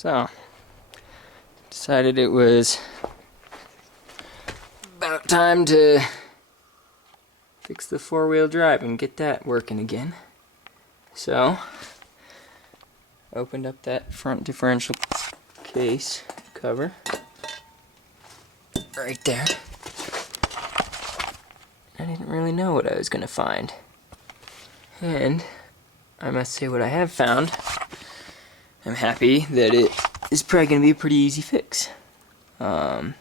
So, decided it was about time to fix the four-wheel drive and get that working again. So, opened up that front differential case cover right there. I didn't really know what I was going to find. And I must say what I have found, I'm happy that it is probably going to be a pretty easy fix. But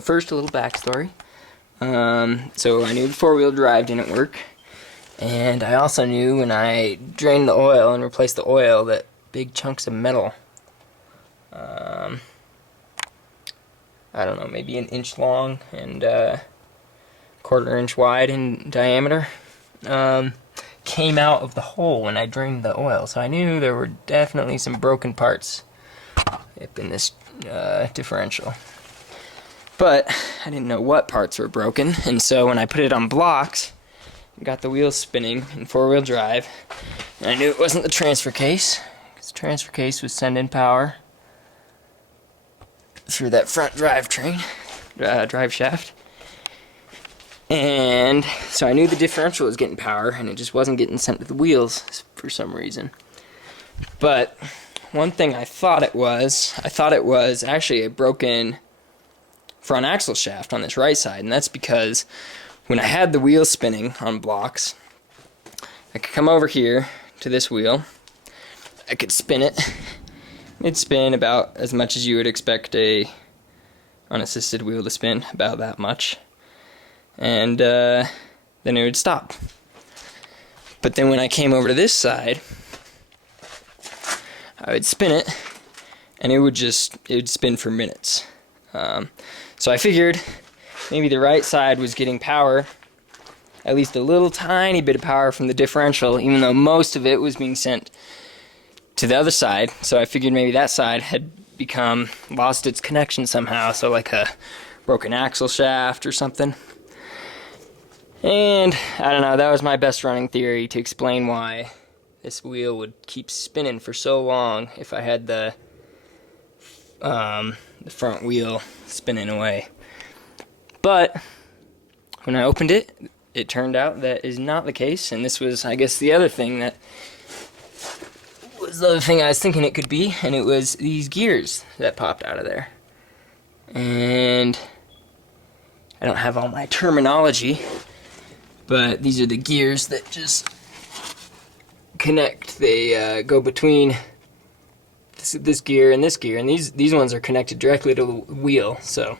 first, a little backstory. So I knew the four-wheel drive didn't work, and I also knew when I drained the oil and replaced the oil that big chunks of metal, I don't know, maybe an inch long and quarter-inch wide in diameter, came out of the hole when I drained the oil. So I knew there were definitely some broken parts up in this differential. But I didn't know what parts were broken, and so when I put it on blocks, got the wheels spinning in four-wheel drive, and I knew it wasn't the transfer case, because the transfer case was sending power through that front drive shaft. And so I knew the differential was getting power, and it just wasn't getting sent to the wheels for some reason. But one thing I thought it was actually a broken front axle shaft on this right side, and that's because when I had the wheel spinning on blocks, I could come over here to this wheel, I could spin it, it'd spin about as much as you would expect a unassisted wheel to spin, about that much, and then it would stop. But then when I came over to this side, I would spin it, and it would spin for minutes. So I figured maybe the right side was getting power, at least a little tiny bit of power from the differential, even though most of it was being sent to the other side. So I figured maybe that side had lost its connection somehow, so like a broken axle shaft or something. And I don't know, that was my best running theory to explain why this wheel would keep spinning for so long if I had the front wheel spinning away. But when I opened it, it turned out that is not the case, and this was, I guess, the other thing I was thinking it could be, and it was these gears that popped out of there. And I don't have all my terminology, but these are the gears that just connect. They go between this gear and this gear, and these ones are connected directly to the wheel. So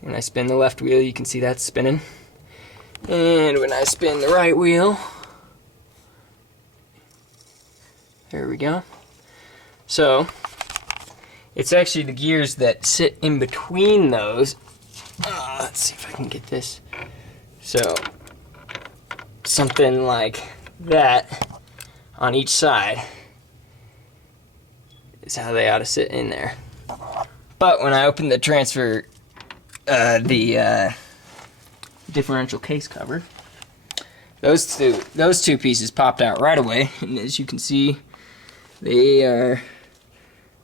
when I spin the left wheel, you can see that's spinning, and when I spin the right wheel, there we go. So it's actually the gears that sit in between those. Let's see if I can get this. So something like that on each side is how they ought to sit in there. But when I opened the differential case cover, those two pieces popped out right away, and as you can see, they are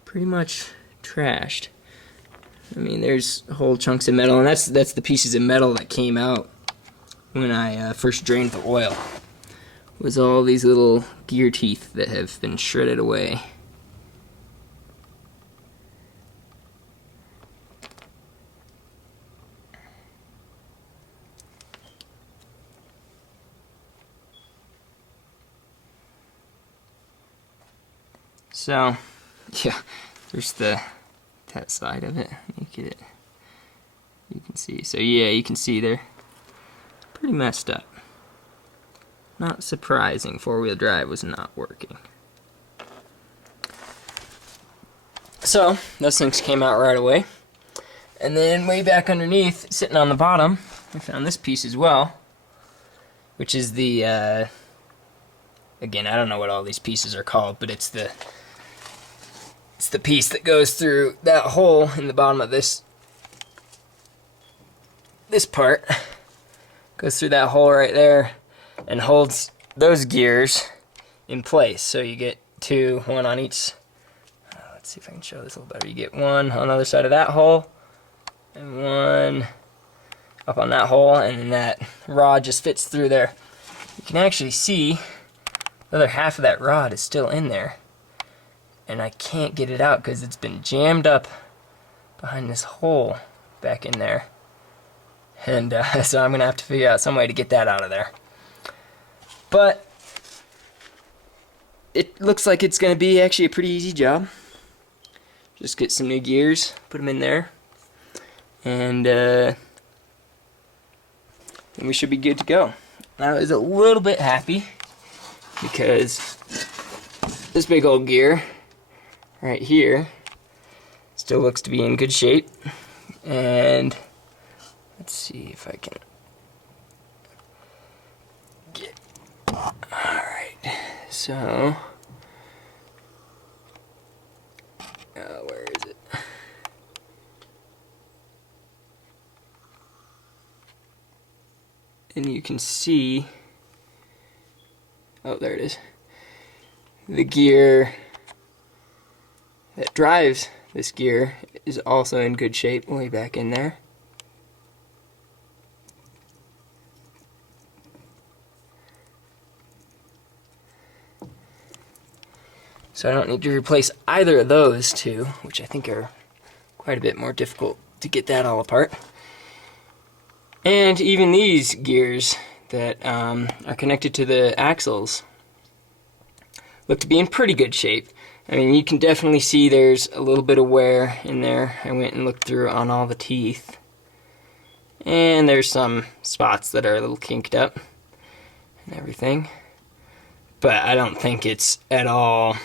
pretty much trashed. I mean, there's whole chunks of metal, and that's the pieces of metal that came out when I first drained the oil. It was all these little gear teeth that have been shredded away. So, yeah, there's that side of it. You can see. So yeah, you can see they're pretty messed up. Not surprising, four-wheel drive was not working. So, those things came out right away. And then way back underneath, sitting on the bottom, we found this piece as well, which is the, again, I don't know what all these pieces are called, but it's the piece that goes through that hole in the bottom of this part. Goes through that hole right there and holds those gears in place. So you get two, one on each let's see if I can show this a little better. You get one on the other side of that hole, and one up on that hole, and then that rod just fits through there. You can actually see the other half of that rod is still in there, and I can't get it out because it's been jammed up behind this hole back in there. And so I'm gonna have to figure out some way to get that out of there. But it looks like it's gonna be actually a pretty easy job. Just get some new gears, put them in there, and we should be good to go. I was a little bit happy because this big old gear right here still looks to be in good shape. And let's see if I can get, alright, so where is it? And you can see, oh, there it is. The gear that drives this gear is also in good shape, way back in there. So I don't need to replace either of those two, which I think are quite a bit more difficult to get that all apart. And even these gears that are connected to the axles look to be in pretty good shape. I mean, you can definitely see there's a little bit of wear in there. I went and looked through on all the teeth, and there's some spots that are a little kinked up and everything, but I don't think it's at all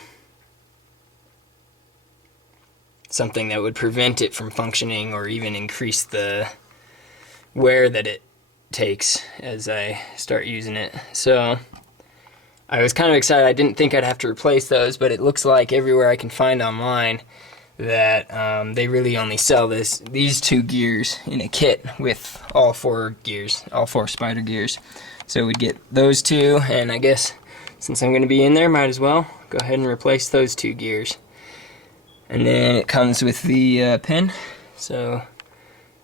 something that would prevent it from functioning or even increase the wear that it takes as I start using it. So I was kind of excited. I didn't think I'd have to replace those, but it looks like everywhere I can find online that they really only sell these two gears in a kit with all four gears, all four spider gears. So we'd get those two, and I guess since I'm going to be in there, might as well go ahead and replace those two gears. And then it comes with the pin, so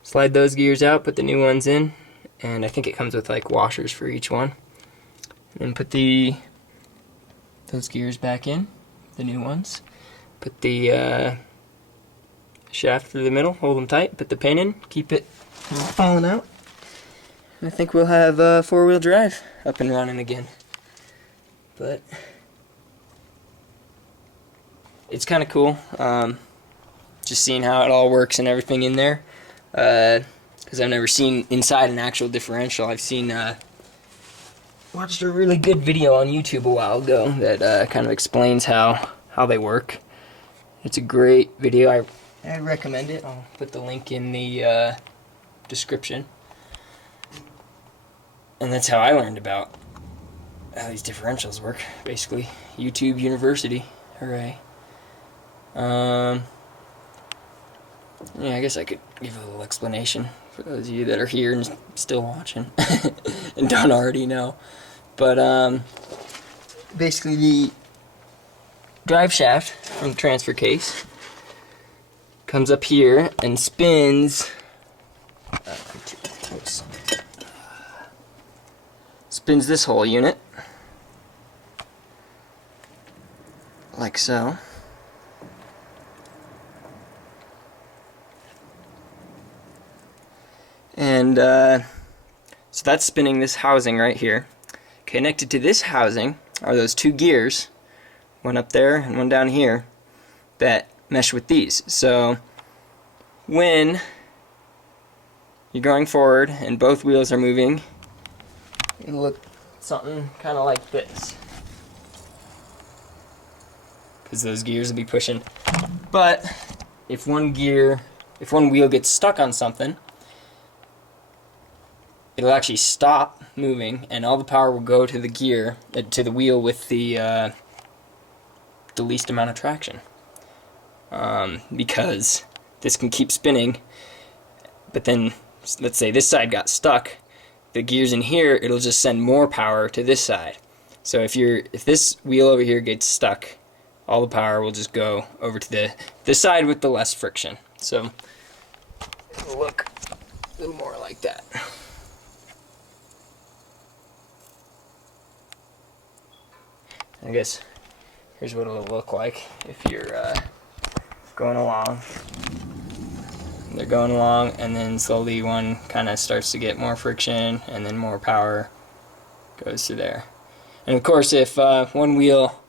slide those gears out, put the new ones in, and I think it comes with like washers for each one. And then put those gears back in, the new ones. Put the shaft through the middle, hold them tight, put the pin in, keep it from falling out. And I think we'll have four-wheel drive up and running again. But it's kind of cool, just seeing how it all works and everything in there. Because I've never seen inside an actual differential. I've seen watched a really good video on YouTube a while ago that kind of explains how they work. It's a great video. I recommend it. I'll put the link in the description. And that's how I learned about how these differentials work. Basically, YouTube University. Hooray. Yeah, I guess I could give a little explanation for those of you that are here and still watching and don't already know. But basically the drive shaft from the transfer case comes up here and spins spins this whole unit like so. And so that's spinning this housing right here. Connected to this housing are those two gears, one up there and one down here, that mesh with these. So when you're going forward and both wheels are moving, it'll look something kind of like this, because those gears will be pushing. But if one wheel gets stuck on something, it'll actually stop moving, and all the power will go to the gear, to the wheel with the least amount of traction. Because this can keep spinning, but then, let's say this side got stuck, the gears in here, it'll just send more power to this side. So if this wheel over here gets stuck all the power will just go over to the side with the less friction. So it'll look a little more like that. I guess here's what it'll look like if you're going along. They're going along, and then slowly one kind of starts to get more friction, and then more power goes to there. And of course, if one wheel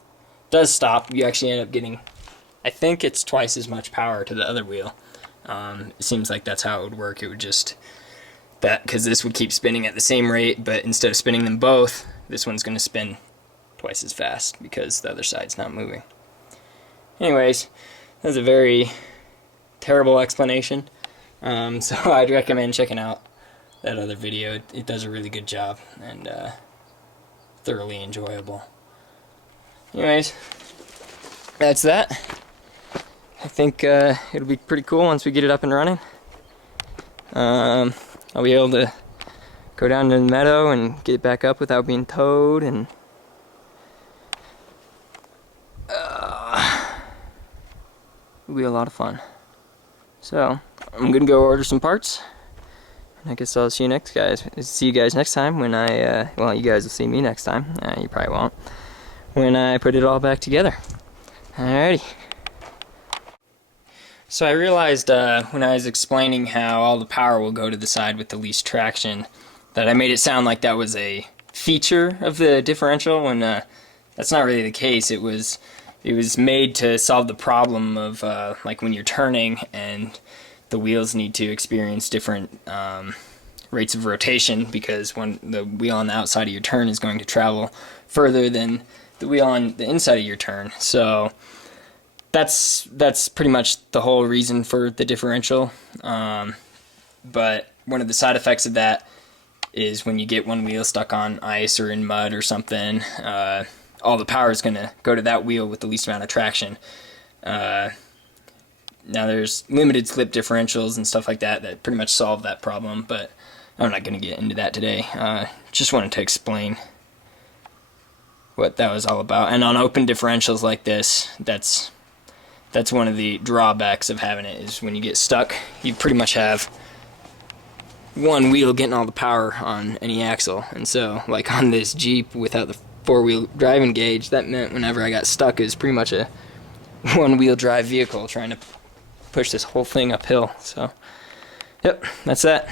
does stop, you actually end up getting, I think it's twice as much power to the other wheel. It seems like that's how it would work. It would just, because this would keep spinning at the same rate, but instead of spinning them both, this one's going to spin twice as fast because the other side's not moving. Anyways, that was a very terrible explanation. So I'd recommend checking out that other video. It does a really good job and thoroughly enjoyable. Anyways, that's that. I think it'll be pretty cool once we get it up and running. I'll be able to go down to the meadow and get it back up without being towed, and it'll be a lot of fun. So I'm gonna go order some parts, and I guess I'll see you guys next time when I well, you guys will see me next time. You probably won't, when I put it all back together. Alrighty. So I realized when I was explaining how all the power will go to the side with the least traction, that I made it sound like that was a feature of the differential, when that's not really the case. It was made to solve the problem of like when you're turning and the wheels need to experience different rates of rotation, because when the wheel on the outside of your turn is going to travel further than the wheel on the inside of your turn. So that's pretty much the whole reason for the differential. But one of the side effects of that is when you get one wheel stuck on ice or in mud or something, all the power is going to go to that wheel with the least amount of traction. Now there's limited slip differentials and stuff like that that pretty much solve that problem, but I'm not going to get into that today. Just wanted to explain what that was all about. And on open differentials like this, that's one of the drawbacks of having it, is when you get stuck, you pretty much have one wheel getting all the power on any axle. And so, like on this Jeep without the four-wheel drive engage, that meant whenever I got stuck, it was pretty much a one-wheel drive vehicle trying to push this whole thing uphill. So, yep, that's that.